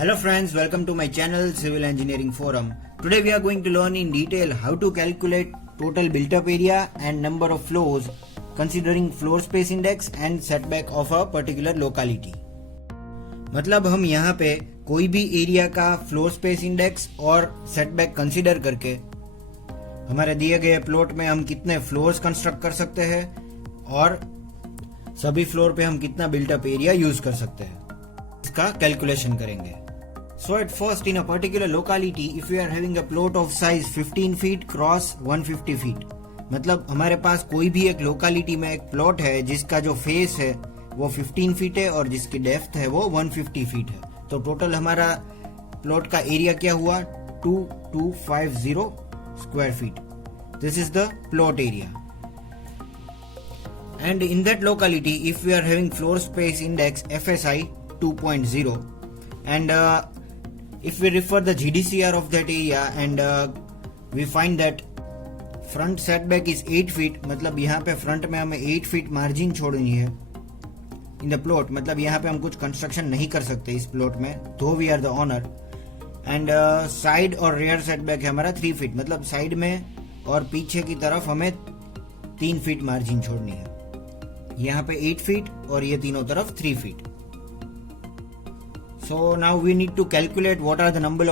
Hello friends, welcome to my channel Civil Engineering Forum. Today we are going to learn in detail how to calculate total built-up area and number of floors considering floor space index and setback of a particular locality. मतलब हम यहाँ पे कोई भी area का floor space index और setback consider करके हमारे दिए गए प्लॉट में हम कितने फ्लोर्स कंस्ट्रक्ट कर सकते हैं और सभी फ्लोर पे हम कितना बिल्टअप एरिया यूज कर सकते हैं इसका कैलकुलेशन करेंगे. So at first in a particular locality if we are having a plot of size 15 feet cross 150 feet, मतलब हमारे पास कोई भी एक लोकेलिटी में एक प्लॉट है जिसका जो फेस है वो 15 फीट है और जिसकी डेप्थ है वो 150 फीट है. तो टोटल हमारा प्लॉट का एरिया क्या हुआ 2250 square feet. This is the plot area. And in that locality if we are having floor space index FSI 2.0 and if we refer the GDCR of that area and we find that front setback is 8 feet, मतलब यहाँ पे front में हमें 8 feet margin छोड़नी है in the plot. मतलब यहाँ पे हम कुछ कंस्ट्रक्शन नहीं कर सकते इस प्लॉट में दो we are the owner. And side और रियर सेटबैक है हमारा 3 फीट, मतलब साइड में और पीछे की तरफ हमें 3 फीट मार्जिन छोड़नी है. यहाँ पे 8 फीट और ये तीनों तरफ 3 feet. So now we need to calculate what are the number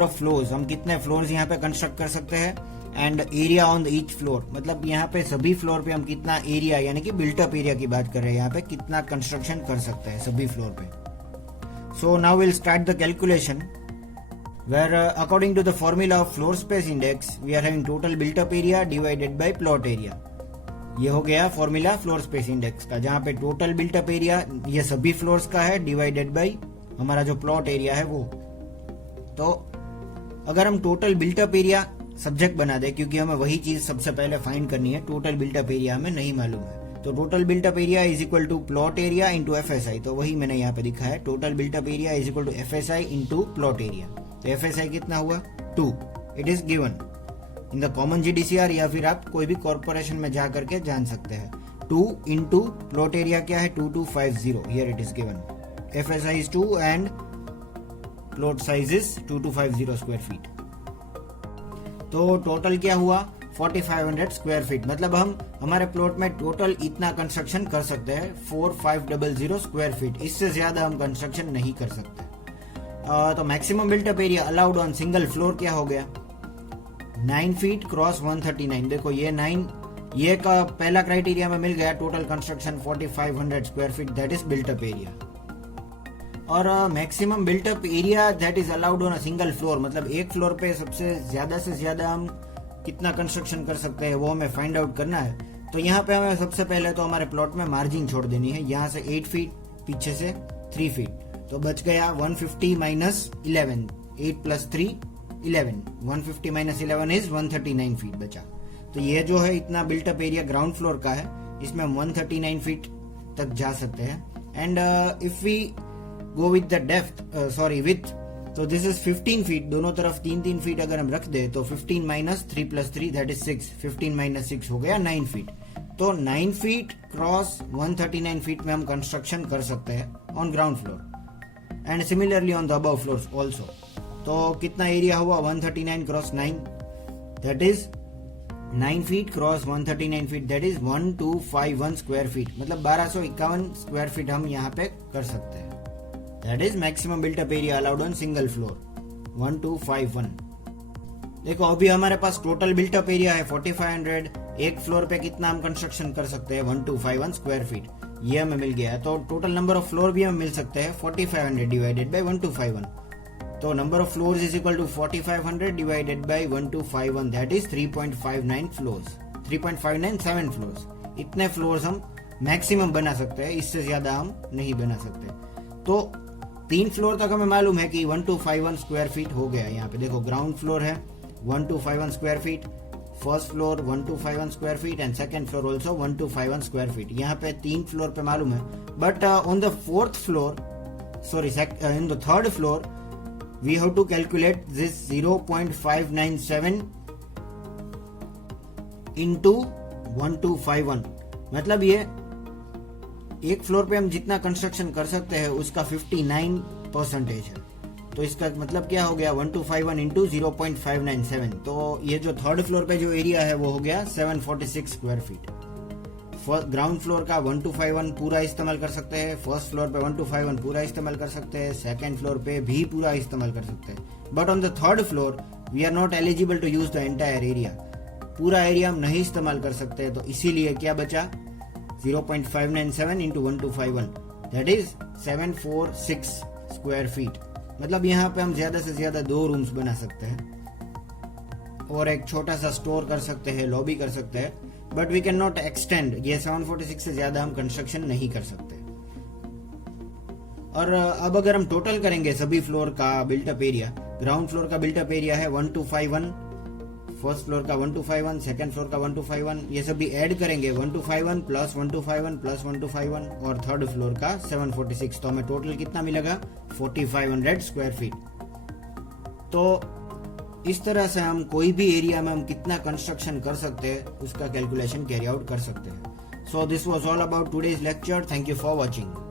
of floors. हम कितने फ्लोर्स यहाँ पे कंस्ट्रक्ट कर सकते हैं and area on the each floor. मतलब यहाँ पे सभी फ्लोर पे हम कितना एरिया यानी कि बिल्टअप एरिया की बात कर रहे हैं, यहाँ पे कितना कंस्ट्रक्शन कर सकते हैं सभी फ्लोर पे. So now we'll start the calculation where according to the formula of floor space index we are having total built up area divided by plot area. ये हो गया फॉर्मूला फ्लोर स्पेस इंडेक्स का, जहाँ पे total built up area ये सभी floors का है डिवाइडेड बाई हमारा जो प्लॉट एरिया है वो. तो अगर हम टोटल बिल्टअप एरिया सब्जेक्ट बना दे, क्योंकि हमें वही चीज सबसे पहले फाइंड करनी है, टोटल बिल्टअप एरिया हमें नहीं मालूम है. तो total built up area is equal to plot area into FSI. तो वही मैंने यहाँ पे दिखा है, total built up area is equal to FSI into plot area. तो FSI कितना हुआ 2. It is given in the common GDCR या फिर आप कोई भी कॉर्पोरेशन में जा करके जान सकते हैं. 2 इंटू प्लॉट एरिया क्या है 2250. Here it is given FSI is 2 and plot size is 2250 square feet. तो टोटल क्या हुआ 4500 स्क्वायर फीट. मतलब हम हमारे प्लॉट में टोटल इतना कंस्ट्रक्शन कर सकते हैं 4500 स्क्वायर फीट. इससे ज्यादा हम कंस्ट्रक्शन नहीं कर सकते. तो maximum built up area allowed on single floor क्या हो गया 9 फीट क्रॉस 139. देखो ये 9 ये का पहला क्राइटेरिया में मिल गया. Total construction 4500 square feet that is built up area. और maximum built up area that is allowed on a single floor, मतलब एक फ्लोर पे सबसे ज्यादा हम कितना कंस्ट्रक्शन कर सकते हैं वो हमें फाइंड आउट करना है. तो यहाँ पे हमें सबसे पहले तो हमारे प्लॉट में मार्जिन छोड़ देनी है. यहाँ से 8 फीट पीछे से 3 फीट, तो बच गया 150 minus 11. 8 plus 3 11. 150 minus 11 is 139 feet बचा. तो ये जो है इतना बिल्टअप एरिया ग्राउंड फ्लोर का है, इसमें 139 फीट तक जा सकते हैं. And if we go with the depth width, तो this is 15 feet. दोनों तरफ 3 फीट अगर हम रख दे तो 15 minus 3 plus 3 that is 6. 15 minus 6 हो गया 9 फीट. तो 9 फीट क्रॉस 139 फीट में हम कंस्ट्रक्शन कर सकते हैं on ground floor and similarly on the above floors also. तो कितना एरिया हुआ 139 cross 9 that is 9 feet cross 139 feet that is 1251 square feet. मतलब 1251 स्क्वायर फीट हम यहाँ पे कर सकते हैं. That is maximum built-up area allowed on single floor 1251. देखो अभी हमारे पास टोटल बिल्टअप एरिया है 4500. एक फ्लोर पे कितना हम कंस्ट्रक्शन कर सकते हैं 1251 स्क्वायर फीट ये हमें मिल गया है. तो टोटल नंबर ऑफ फ्लोर भी हमें मिल सकते हैं 4500 डिवाइडेड बाय 1251. तो number of floors is equal to 4500 divided by 1251 that is 3.59 floors. 3.597 floors. इतने फ्लोर्स हम मैक्सिमम बना सकते हैं, इससे ज्यादा हम नहीं बना सकते. तो 3 फ्लोर तक हमें मालूम है कि 1251 स्क्वायर फीट हो गया. यहाँ पे देखो ग्राउंड फ्लोर है 1251 square feet, first floor 1251 square feet and second floor also 1251 square feet. यहाँ पे 3 फ्लोर पे मालूम है. But on the fourth floor in the third floor we have to calculate this 0.597 into 1251. मतलब ये एक फ्लोर पे हम जितना कंस्ट्रक्शन कर सकते हैं उसका 59% है. तो इसका मतलब क्या हो गया 1251 इंटू 0.597। तो ये जो थर्ड फ्लोर पे जो एरिया है वो हो गया 746 स्क्वायर फीट। ग्राउंड फ्लोर का 1251 पूरा इस्तेमाल कर सकते हैं, फर्स्ट फ्लोर पे 1251 पूरा इस्तेमाल कर सकते हैं, सेकंड फ्लोर पे भी पूरा इस्तेमाल कर सकते हैं। But on the third floor we are not eligible to use the entire area, पूरा एरिया हम नहीं इस्तेमाल कर सकते। तो इसीलिए क्या बचा 0.597 into 1251 that is 746 square feet. मतलब यहाँ पे हम ज्यादा से ज्यादा 2 रूम्स बना सकते हैं और एक छोटा सा स्टोर कर सकते हैं, लॉबी कर सकते हैं, but we can not extend. ये 746 से ज्यादा हम कंस्ट्रक्शन नहीं कर सकते। और अब अगर हम टोटल करेंगे सभी फ्लोर का बिल्टअप एरिया, ग्राउंड फ्लोर का बिल्टअप एरिया है 1251, फर्स्ट फ्लोर का 1251, सेकंड फ्लोर का 1251, ये सभी ऐड करेंगे 1251 प्लस 1251 प्लस 1251 और थर्ड फ्लोर का 746। तो हमें टोटल कितना मिलेगा 4500 स्क्वायर फीट। तो इस तरह से हम कोई भी एरिया में हम कितना कंस्ट्रक्शन कर सकते हैं उसका कैलकुलेशन कैरी आउट कर सकते हैं। So this was all about today's lecture. Thank you for watching.